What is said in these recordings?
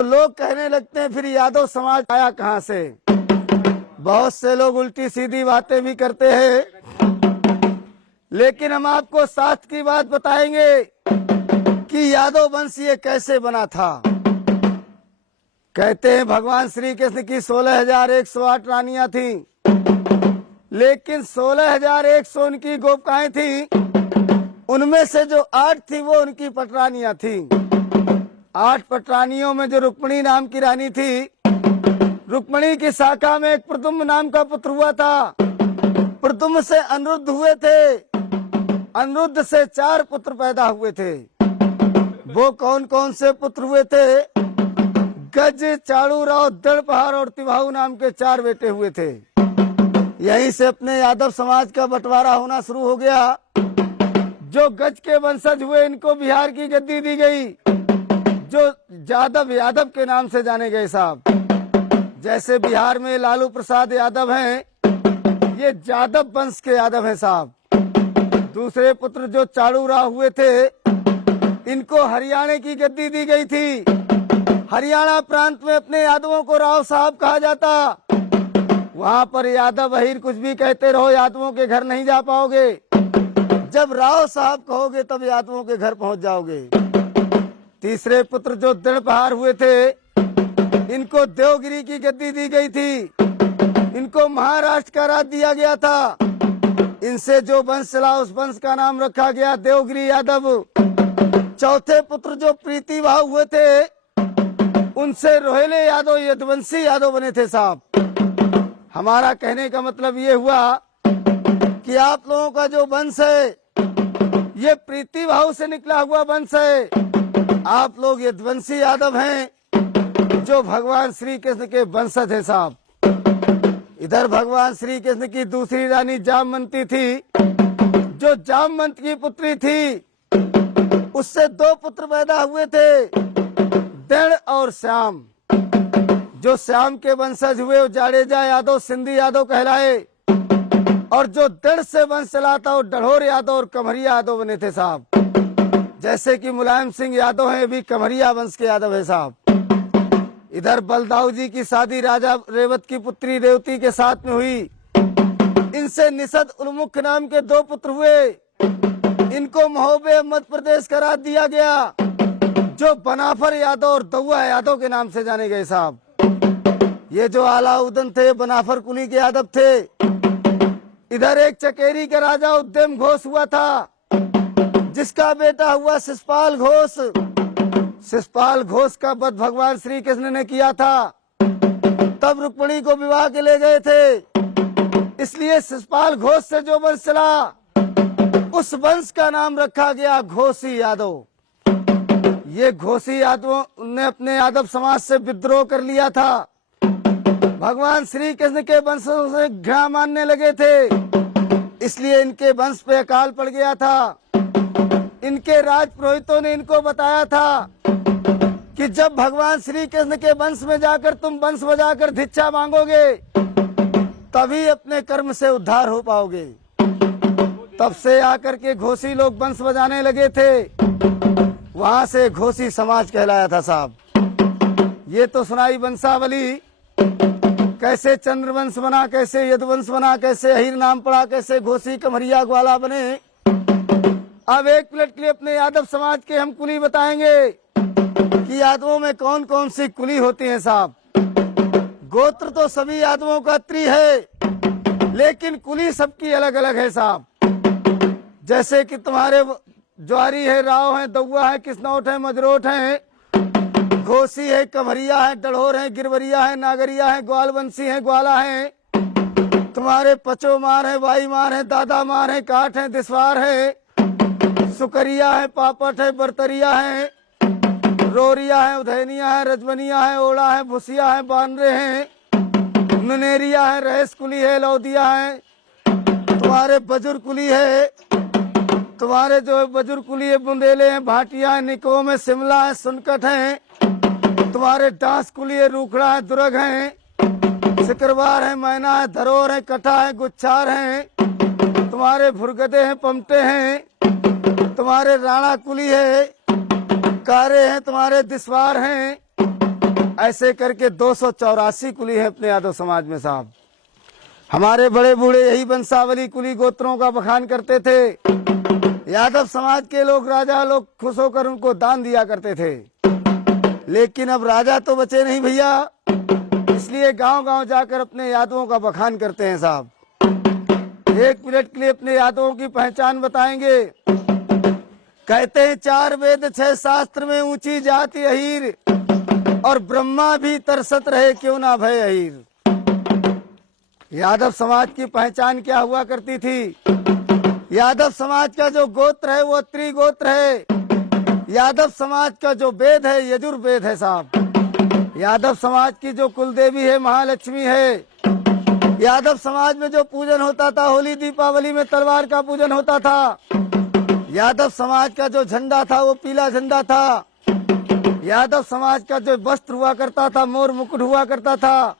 लोग कहने लगते हैं फिर यादव समाज आया कहाँ से। बहुत से लोग उल्टी सीधी बातें भी करते हैं, लेकिन हम आपको साथ की बात बताएंगे कि यादव वंश ये कैसे बना था। कहते हैं भगवान श्री कृष्ण की 16,108 रानियां थीं, लेकिन 16,100 उनकी गोपिकाएं थीं, उनमें से जो 8 थी वो उनकी पटरानियां थीं। 8 पटरानियों में जो रुक्मिणी नाम की रानी थी, रुक्मिणी की शाखा में एक प्रद्युम्न नाम का पुत्र हुआ था। प्रद्युम्न से अनिरुद्ध हुए थे, अनिरुद्ध से 4 पुत्र पैदा हुए थे। वो कौन कौन से पुत्र हुए थे? गज, चाड़ूराव, दड़पहार और तिवाहू नाम के 4 बेटे हुए थे। यहीं से अपने यादव समाज का बंटवारा होना शुरू हो गया। जो गज के वंशज हुए इनको बिहार की गद्दी दी गई, जो यादव के नाम से जाने गए साहब। जैसे बिहार में लालू प्रसाद यादव हैं, ये यादव वंश के यादव हैं साहब। दूसरे पुत्र जो चाड़ूराव हुए थे, इनको हरियाणा की गद्दी दी गई थी। हरियाणा प्रांत में अपने यादवों को राव साहब कहा जाता। वहां पर यादव अहीर कुछ भी कहते रहो, यादवों के घर नहीं जा पाओगे। जब राव साहब कहोगे तब यादवों के घर पहुंच जाओगे। तीसरे पुत्र जो दड़पहार हुए थे, इनको देवगिरी की गद्दी दी गई थी। इनको महाराष्ट्र का राज दिया गया था। इनसे जो वंश चला उस वंश का नाम रखा गया देवगिरी यादव। चौथे पुत्र जो प्रीतिभाव हुए थे, उनसे रोहिले यादव यदुवंशी यादव बने थे साहब। हमारा कहने का मतलब ये हुआ कि आप लोगों का जो वंश है ये प्रीतिभाव से निकला हुआ वंश है। आप लोग यदुवंशी यादव हैं, जो भगवान श्री कृष्ण के वंशज हैं साहब। इधर भगवान श्री कृष्ण की दूसरी रानी जामवंती थी, जो जामवंत की पुत्री थी। उससे 2 पुत्र पैदा हुए थे, दृढ़ और श्याम। जो श्याम के वंशज हुए वो जाडेजा यादव, सिंधी यादव कहलाए, और जो दृढ़ से वंश चला था वो डढ़ोर यादव और कमरिया यादव बने थे साहब। जैसे कि मुलायम सिंह यादव हैं, भी कमरिया वंश के यादव है साहब। इधर बलदाऊ जी की शादी राजा रेवत की पुत्री रेवती के साथ में हुई। इनसे निषद उन्मुख नाम के 2 पुत्र हुए। इनको महोबे मध्य प्रदेश का राज दिया गया, जो बनाफर यादव और दौआ यादव के नाम से जाने गए साहब। ये जो अलाउद्दीन थे बनाफर कुली के यादव थे। इधर एक चकेरी का राजा उद्यम घोष हुआ था, जिसका बेटा हुआ शिषपाल घोष। शिषपाल घोष का वध भगवान श्री कृष्ण ने किया था। तब रुक्मिणी को विवाह के ले गए थे, इसलिए शिषपाल घोष से जो वंश चला उस वंश का नाम रखा गया घोषी यादव। ये घोषी यादवों ने अपने यादव समाज से विद्रोह कर लिया था। भगवान श्री कृष्ण के वंशों से घृणा मानने लगे थे, इसलिए इनके वंश पे अकाल पड़ गया था। इनके राज पुरोहितों ने इनको बताया था कि जब भगवान श्री कृष्ण के वंश में जाकर तुम वंश बजाकर भिक्षा मांगोगे, तभी अपने कर्म से उद्धार हो पाओगे। तब से आकर के घोषी लोग वंश बजाने लगे थे। वहां से घोषी समाज कहलाया था साहब। ये तो सुनाई वंशावली, कैसे चंद्रवंश बना, कैसे यदुवंश बना, कैसे अहीर नाम पड़ा, कैसे घोषी कमरिया ग्वाला बने। अब एक मिनट के लिए अपने यादव समाज के हम कुली बताएंगे कि यादवों में कौन कौन सी कुली होती है साहब। गोत्र तो सभी यादवों का त्रि है, लेकिन कुली सबकी अलग अलग है साहब। जैसे कि तुम्हारे ज्वारी है, राव है, दौआ है, किसनौट है, मजरोट है, घोसी है, कमरिया है, डढ़ोर है, गिरवरिया है, नागरिया है, ग्वालवंशी है, ग्वाला है। तुम्हारे पचोमार है, वाईमार है, दादा मार है, काठ है, दिसवार है, सुकरिया है, पापट है, बरतरिया है, रोरिया है, उधैनिया है, रजवनिया है, ओड़ा है, भुसिया है, बानरे हैं, ननेरिया है, रहेस कुली है, लौदिया है। तुम्हारे बजुर्ग कुली है, तुम्हारे जो बजुर्ग कुली है, बुंदेले हैं, भाटिया है, निकोम है, शिमला है, सुनकट है। तुम्हारे डांस कुली है, रूखड़ा है, दुर्ग है, सिकरवार है, मैना है, धरोर है, कटा है, गुच्छार है। तुम्हारे भुरगदे हैं, पमटे हैं। तुम्हारे राणा कुली है, कारे हैं, तुम्हारे दिसवार हैं। ऐसे करके 284 कुली है अपने यादव समाज में साहब। हमारे बड़े बूढ़े यही वंशावली कुली गोत्रों का बखान करते थे। यादव समाज के लोग, राजा लोग खुश होकर उनको दान दिया करते थे। लेकिन अब राजा तो बचे नहीं भैया, इसलिए गांव गांव जाकर अपने यादवों का बखान करते हैं साहब। 1 मिनट के लिए अपने यादवों की पहचान बताएंगे। कहते हैं 4 वेद 6 शास्त्र में ऊंची जाति अहीर, और ब्रह्मा भी तरसत रहे क्यों ना भय अहीर। यादव समाज की पहचान क्या हुआ करती थी? यादव समाज का जो गोत्र है वो त्रिगोत्र है। यादव समाज का जो वेद है यजुर्वेद है साहब। यादव समाज की जो कुलदेवी है महालक्ष्मी है। यादव समाज में जो पूजन होता था, होली दीपावली में तलवार का पूजन होता था। यादव समाज का जो झंडा था वो पीला झंडा था। यादव समाज का जो वस्त्र हुआ करता था मोर मुकुट हुआ करता था।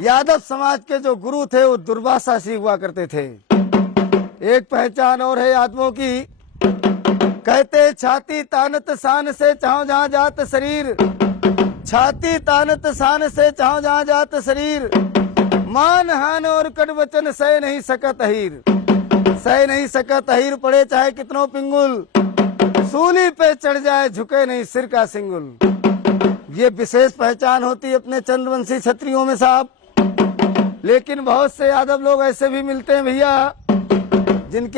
यादव समाज के जो गुरु थे वो दुर्वासा ऋषि हुआ करते थे। एक पहचान और है यादवों की। कहते छाती तानत शान से चाहो जहाँ जात शरीर, छाती तानत शान से चाहो जहाँ जात शरीर, मान हान और कड़ वचन सह नहीं सकत अहीर। सह नहीं सकत अहीर पड़े चाहे कितनों पिंगुल, सूली पे चढ़ जाए झुके नहीं सिर का सिंगुल। ये विशेष पहचान होती अपने चंद्रवंशी क्षत्रियों में साहब। लेकिन बहुत से यादव लोग ऐसे भी मिलते हैं भैया जिनके